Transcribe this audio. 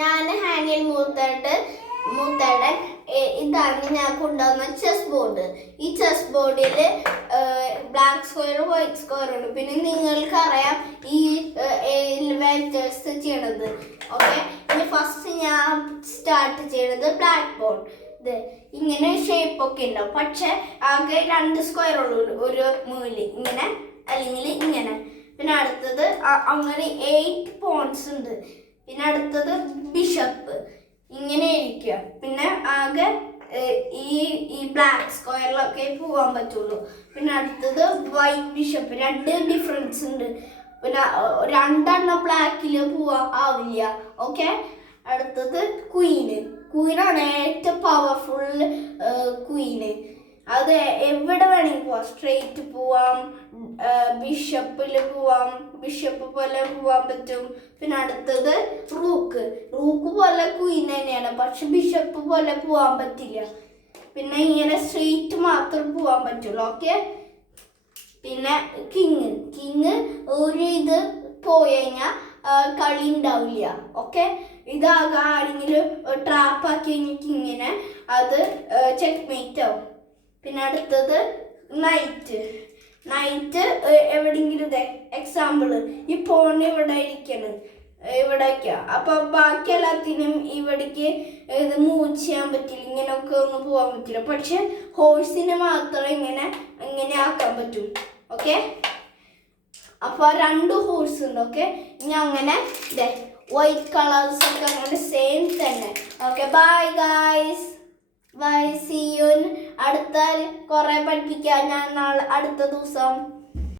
ഞാൻ ഹാനിയൽ മൂത്തേടൻ ഇതാണ് ഞാൻ കൊണ്ടുവന്ന ചെസ് ബോർഡ്. ഈ ചെസ് ബോർഡിൽ ബ്ലാക്ക് സ്ക്വയർ വൈറ്റ് സ്ക്വയർ ഉണ്ട്. പിന്നെ നിങ്ങൾക്കറിയാം ഈ വെക്ടേഴ്സ് ചെയ്യണത്. ഓക്കെ, ഇനി ഫസ്റ്റ് ഞാൻ സ്റ്റാർട്ട് ചെയ്യണത് ബ്ലാക്ക് ബോർഡ്. ഇത് ഇങ്ങനെ ഷേപ്പ് ഒക്കെ ഉണ്ടാവും, പക്ഷെ ആകെ 2 സ്ക്വയർ ഉള്ളൂ ഒരു മൂലി, ഇങ്ങനെ അല്ലെങ്കിൽ ഇങ്ങനെ. പിന്നെ അടുത്തത് അങ്ങനെ 8 പോൺസ് ഉണ്ട്. പിന്നെ അടുത്തത് ബിഷപ്പ് ഇങ്ങനെ ഇരിക്കുക. പിന്നെ ആകെ ഈ ബ്ലാക്ക് സ്ക്വയറിലൊക്കെ പോകാൻ പറ്റുള്ളൂ. പിന്നെ അടുത്തത് വൈറ്റ് ബിഷപ്പ്, 2 ഡിഫറൻസ് ഉണ്ട്. പിന്നെ 2 ബ്ലാക്കിൽ ആവില്ല. ഓക്കെ, അടുത്തത് ക്വീനാണ് ഏറ്റവും പവർഫുൾ ക്വീന്. അത് എവിടെ വേണമെങ്കിൽ പോവാം, സ്ട്രെയിറ്റ് പോവാം, ബിഷപ്പ് പോലെ പോവാൻ പറ്റും. പിന്നെ അടുത്തത് റൂക്ക് പോലെ ക്വീൻ തന്നെയാണ്, പക്ഷെ ബിഷപ്പ് പോലെ പോവാൻ പറ്റില്ല. പിന്നെ ഇങ്ങനെ സ്ട്രെയിറ്റ് മാത്രം പോവാൻ പറ്റുള്ളൂ. ഓക്കെ, പിന്നെ കിങ് ഒരു ഇത് പോയി കഴിഞ്ഞാൽ കളി ഉണ്ടാവില്ല. ഓക്കെ, ഇതാകെ ആരെങ്കിലും ട്രാപ്പാക്കി കഴിഞ്ഞാൽ കിങ്ങിനെ അത് ചെക്ക്മേറ്റ് ആവും. പിന്നെ അടുത്തത് നൈറ്റ് എവിടെയെങ്കിലും എക്സാമ്പിള് ഈ പോണ് ഇവിടെ ഇരിക്കണം, ഇവിടേക്ക. അപ്പൊ ബാക്കി എല്ലാത്തിനും ഇവിടേക്ക് ഇത് മൂവ് ചെയ്യാൻ പറ്റില്ല, ഇങ്ങനെയൊക്കെ ഒന്നും പോകാൻ പറ്റില്ല. പക്ഷെ ഹോഴ്സിന് മാത്രം ഇങ്ങനെ ആക്കാൻ പറ്റും. ഓക്കെ, അപ്പൊ 2 ഹോഴ്സ് ഉണ്ട്. ഓക്കെ, ഇനി അങ്ങനെ വൈറ്റ് കളേഴ്സ് ഒക്കെ അങ്ങനെ സെയിം തന്നെ. Okay, bye guys, bye, see you. അടുത്ത കുറെ പഠിപ്പിക്കാം ഞാൻ അടുത്ത ദിവസം.